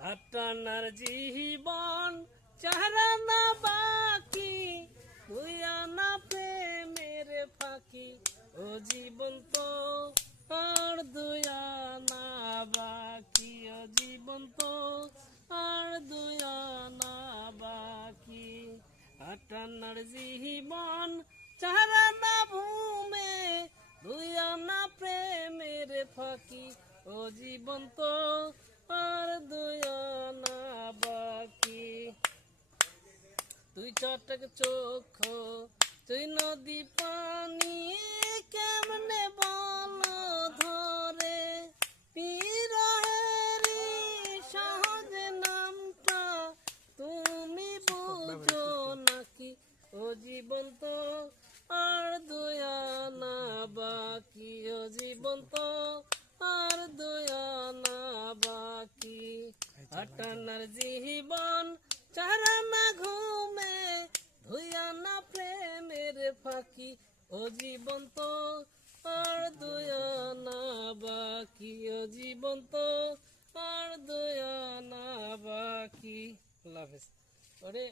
আটানার জীবন চারা না বাকি তুই আনা প্রেমের ফাঁকি ও জীবন তো আর দুই আনা বাকি ও জীবন তো আর দুই আনা বাকি আটানার জীবন চারা না ভূমে দুই আনা প্রেমের ফাঁকি ও জীবন তো আর দুই আনা বাকি তুই চটক চোখ তুই নদী পানি কেমনে বল ধরে বিরহেরি সহজ নামটা তুমি বুঝো নাকি ও জীবন তো আর দুই আনা বাকি ও জীবন তো আর দুই আনা বাকি আটানার জীবন চারা না ঘুমে ধুইয়া না প্রেমের ফাঁকি ও জীবন তো আর দুই আনা বাকি ও জীবন তো আর দুই আনা বাকি। আল্লাহ হাফেজ। ওরে